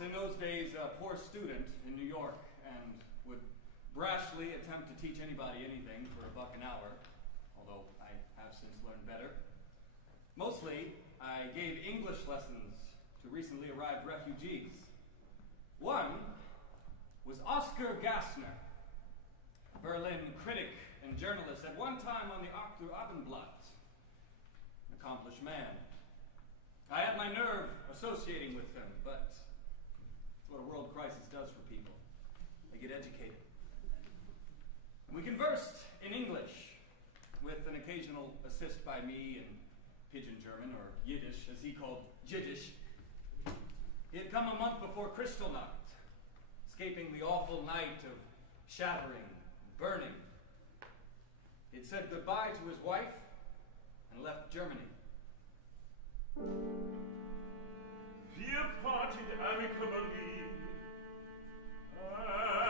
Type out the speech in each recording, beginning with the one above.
in those days, a poor student in New York and would brashly attempt to teach anybody anything for $1 an hour, although I have since learned better. Mostly, I gave English lessons to recently arrived refugees. One was Oscar Gassner, a Berlin critic and journalist, at one time on the Aktu Abendblatt, an accomplished man. I had my nerve associating with him, but it's what a world crisis does for people. They get educated. We conversed in English, with an occasional assist by me in Pidgin German, or Yiddish, as he called Jiddish. He had come a month before Kristallnacht, escaping the awful night of shattering and burning. He had said goodbye to his wife and left Germany. Wir parted amicably.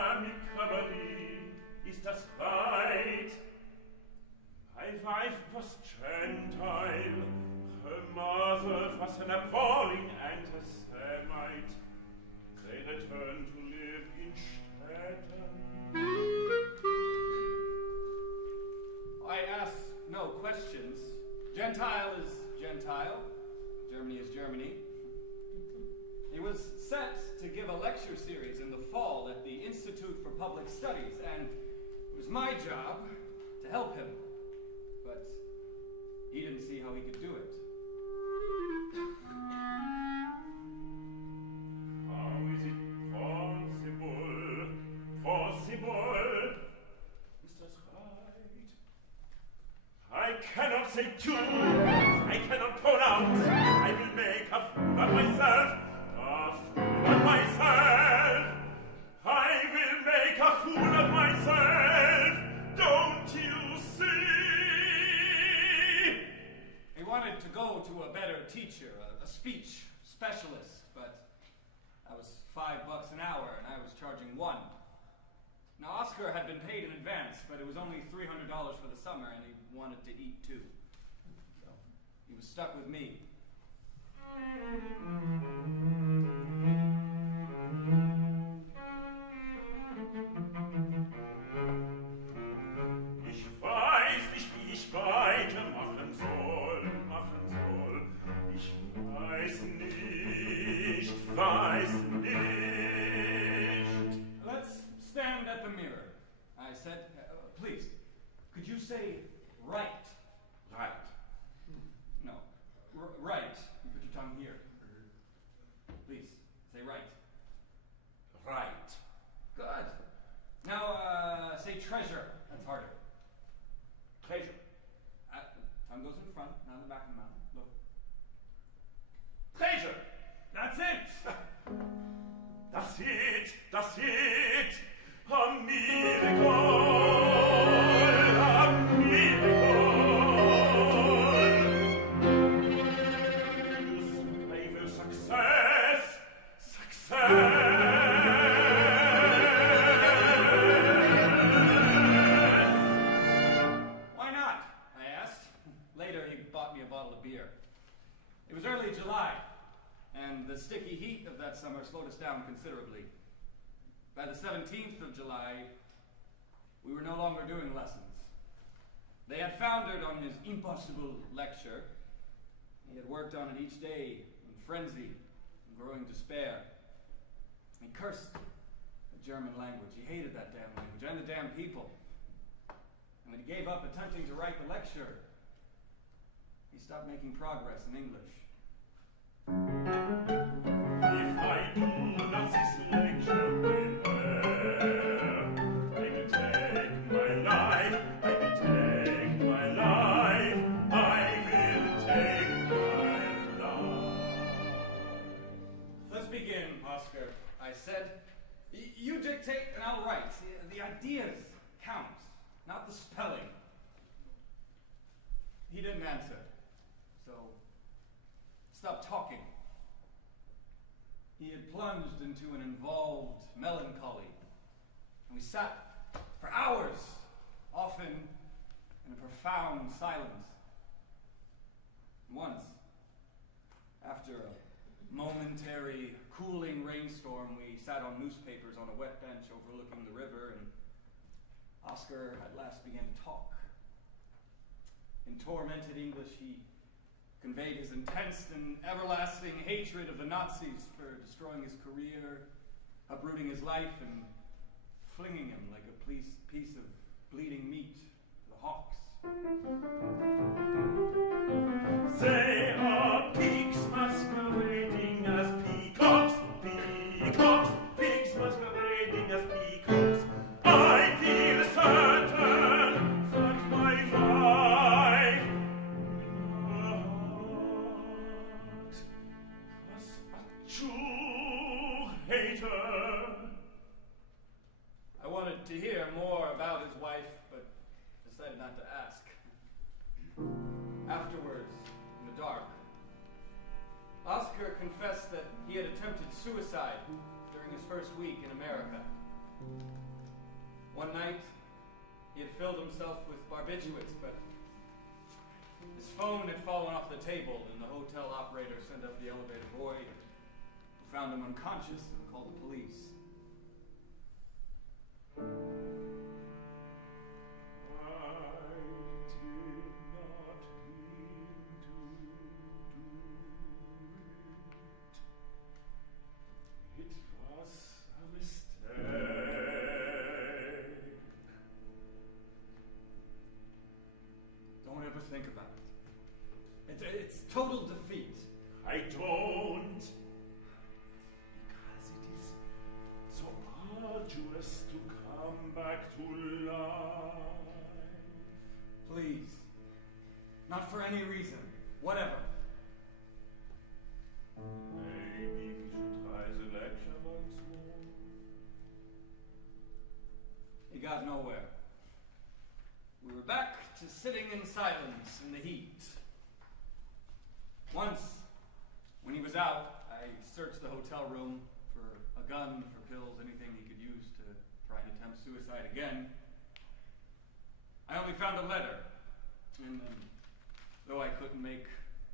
Amicably, ist das right? My wife was Gentile, her mother was an appalling anti-Semite. They returned to live in Städten. I ask no questions. Gentile is Gentile. Germany is Germany. He was set to give a lecture series in the fall at the Institute for Public Studies, and it was my job to help him. But he didn't see how he could do it. How is it possible? Possible? Is that right? I cannot say two. I cannot pronounce. I will make a fool of myself. A fool of myself. I will make a fool of myself. Don't you see? He wanted to go to a better teacher, a speech specialist, but that was $5 an hour, and I was charging $1. Now, Oscar had been paid in advance, but it was only $300 for the summer, and he wanted to eat too. So he was stuck with me. Ich weiß nicht, wie ich weitermachen soll. Ich weiß nicht. Let's stand at the mirror, I said. Please, could you say right? Right. No, right. You put your tongue here. Please, say right. Right. Good. Now, say treasure. That's harder. Treasure. Tongue goes in front, now in the back of the mouth. Look. Treasure. That's it! That's it. A miracle. Success. Why not? I asked. Later, he bought me a bottle of beer. It was early July, and the sticky heat of that summer slowed us down considerably. By the 17th of July, we were no longer doing lessons. They had foundered on his impossible lecture. He had worked on it each day in frenzy and growing despair. He cursed the German language. He hated that damn language and the damn people. And when he gave up attempting to write the lecture, he stopped making progress in English. If I do not this lecture well, I will take my life. Let's begin, Oscar, I said. You dictate and I'll write. The ideas count, not the spelling. He didn't answer, so stopped talking. He had plunged into an involved melancholy, and we sat for hours, often in a profound silence. Once, after a momentary cooling rainstorm, we sat on newspapers on a wet bench overlooking the river, and Oscar at last began to talk. In tormented English, he conveyed his intense and everlasting hatred of the Nazis for destroying his career, uprooting his life, and flinging him like a piece of bleeding meat to the hawks. They are pigs masquerading as peacocks, peacocks, pigs masquerading as peacocks. I feel certain that my life was a true hater. I wanted to hear more about his wife, but decided not to ask. Afterwards, in the dark, Oscar confessed that he had attempted suicide during his first week in America. One night, he had filled himself with barbiturates, but his phone had fallen off the table, and the hotel operator sent up the elevator boy, who found him unconscious and called the police. Think about it. It's total defeat. I don't. Because it is so arduous to come back to life. Please. Not for any reason. Whatever. Maybe we should try the lecture once more. He got nowhere. We were back to sitting in silence in the heat. Once, when he was out, I searched the hotel room for a gun, for pills, anything he could use to try and attempt suicide again. I only found a letter, and though I couldn't make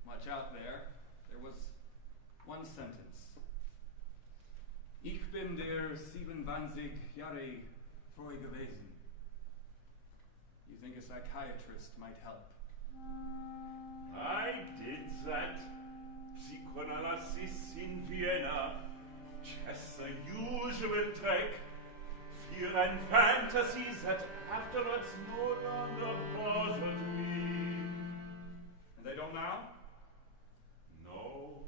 much out there was one sentence. Ich bin der 27 Jahre frei gewesen. You think a psychiatrist might help? I did that psychoanalysis in Vienna. Just the usual trick. Fear and fantasy that afterwards no longer bothered me. And they don't now? No.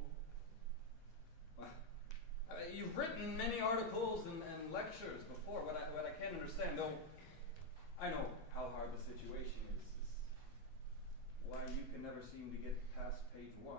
You've written many articles and lectures before. What I can't understand, though I know how hard the situation is why you can never seem to get past page 1.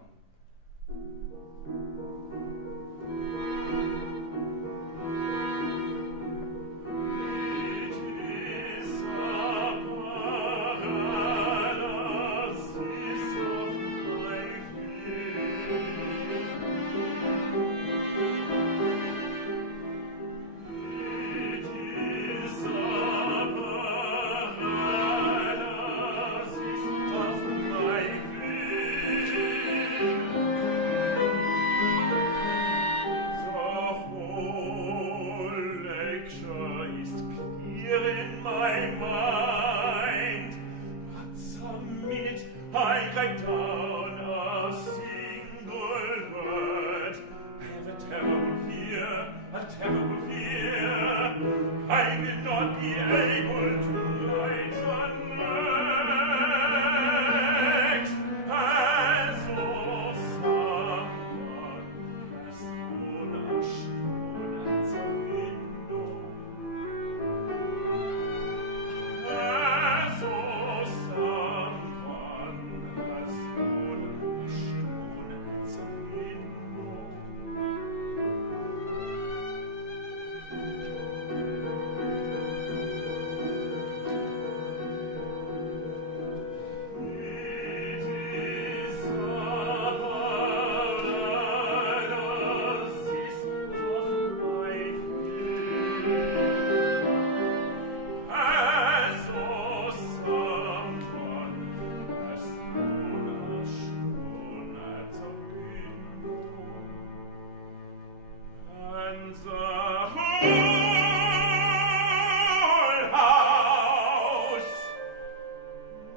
house,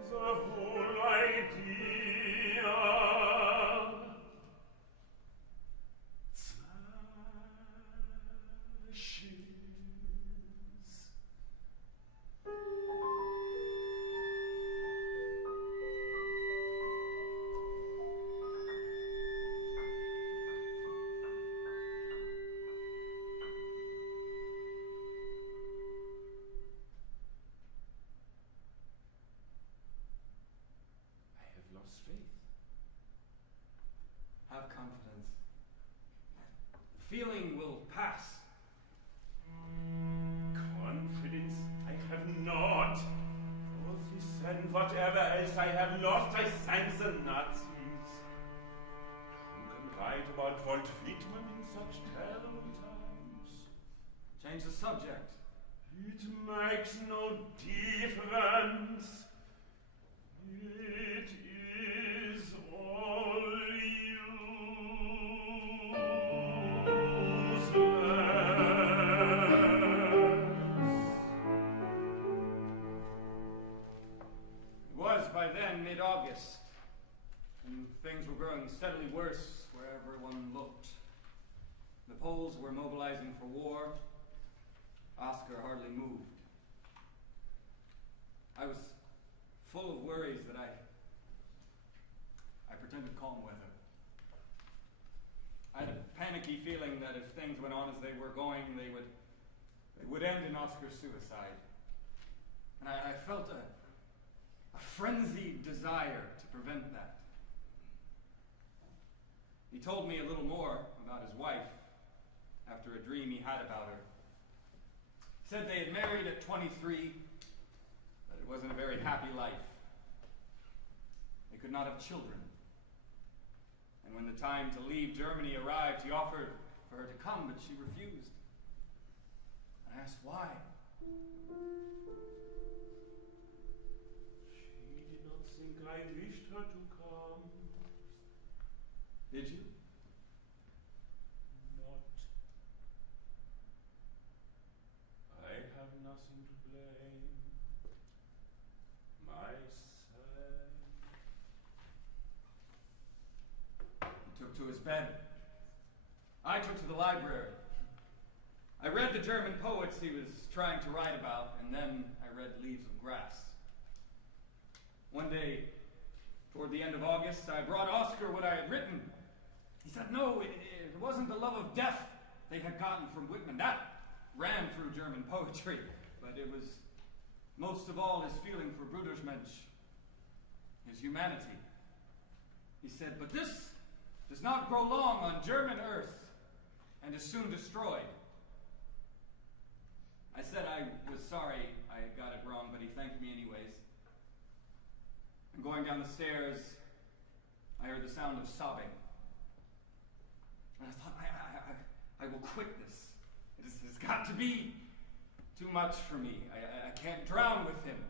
the whole idea. Have confidence. The feeling will pass. Confidence I have not. For this and whatever else I have lost, I thank the Nazis. Who can write about Walt Whitman in such terrible times? Change the subject. It makes no difference. It is all By then, mid-August, and things were growing steadily worse wherever one looked. The Poles were mobilizing for war. Oscar hardly moved. I was full of worries that I pretended calm weather. I had a panicky feeling that if things went on as they were going, they would end in Oscar's suicide. And I felt a frenzied desire to prevent that. He told me a little more about his wife after a dream he had about her. He said they had married at 23, but it wasn't a very happy life. They could not have children. And when the time to leave Germany arrived, he offered for her to come, but she refused. I asked why. I wished her to come. Did you? Not. I have nothing to blame. Myself. He took to his bed. I took to the library. I read the German poets he was trying to write about, and then I read Leaves of Grass. One day, toward the end of August, I brought Oscar what I had written. He said, no, it wasn't the love of death they had gotten from Whitman. That ran through German poetry, but it was most of all his feeling for Brudersmensch, his humanity. He said, but this does not grow long on German earth and is soon destroyed. I said I was sorry I got it wrong, but he thanked me anyways. And going down the stairs, I heard the sound of sobbing. And I thought, I will quit this. It's got to be too much for me. I can't drown with him.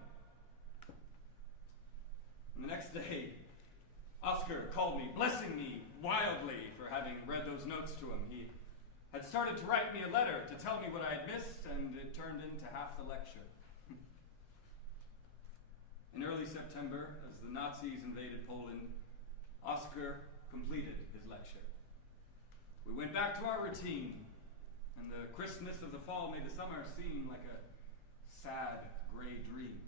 And the next day, Oscar called me, blessing me wildly for having read those notes to him. He had started to write me a letter to tell me what I had missed, and it turned into half the lecture. In early September, as the Nazis invaded Poland, Oscar completed his lecture. We went back to our routine, and the crispness of the fall made the summer seem like a sad, gray dream.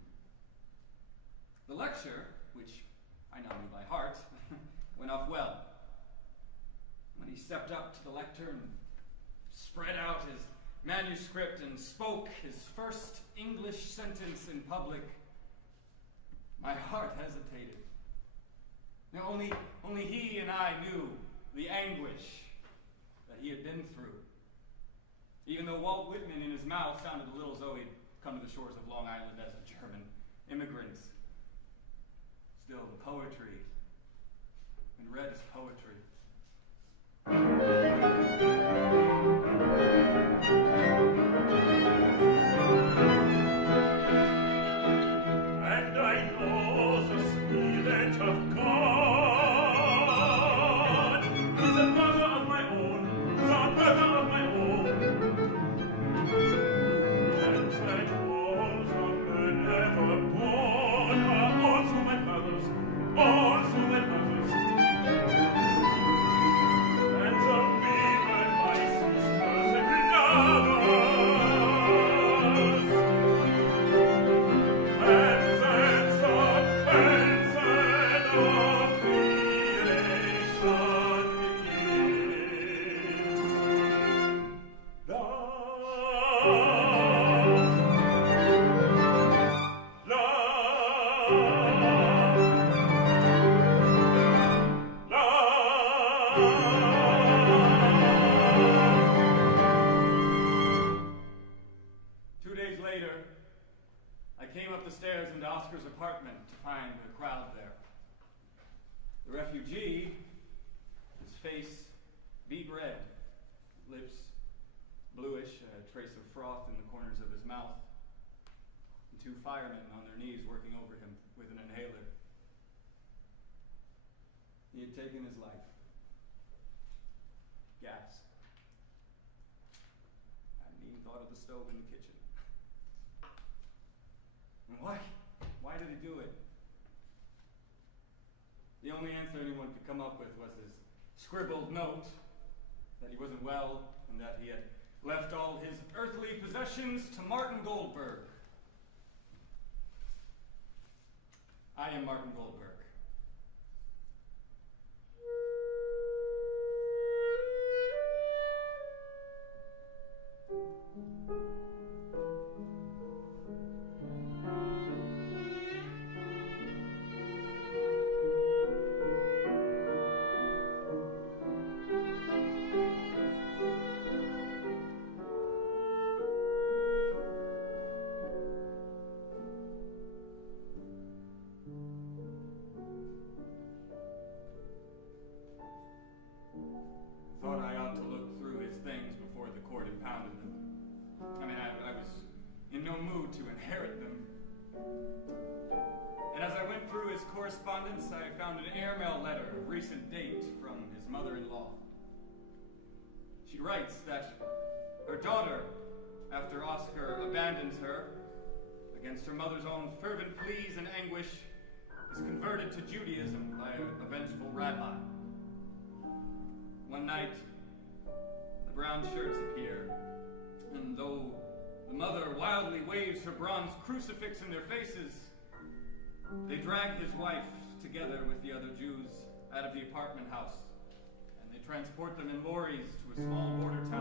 The lecture, which I now knew by heart, went off well. When he stepped up to the lectern, spread out his manuscript, and spoke his first English sentence in public, my heart hesitated. Now, only he and I knew the anguish that he had been through. Even though Walt Whitman in his mouth sounded a little as though he'd come to the shores of Long Island as a German immigrant. Still, the poetry, and read as poetry. And I know the Spirit of God is a mother of my own, the mother of my own. Oscar's apartment to find the crowd there. The refugee, his face beet red, lips bluish, a trace of froth in the corners of his mouth, and two firemen on their knees working over him with an inhaler. He had taken his life. Gas. I hadn't even thought of the stove in the kitchen. And why? Why did he do it? The only answer anyone could come up with was his scribbled note that he wasn't well and that he had left all his earthly possessions to Martin Goldberg. I am Martin Goldberg. Thought I ought to look through his things before the court impounded them. I mean, I was in no mood to inherit them. And as I went through his correspondence, I found an airmail letter of recent date from his mother-in-law. She writes that her daughter, after Oscar abandons her, against her mother's own fervent pleas and anguish, is converted to Judaism by a vengeful rabbi. One night, the brown shirts appear, and though the mother wildly waves her bronze crucifix in their faces, they drag his wife together with the other Jews out of the apartment house, and they transport them in lorries to a small border town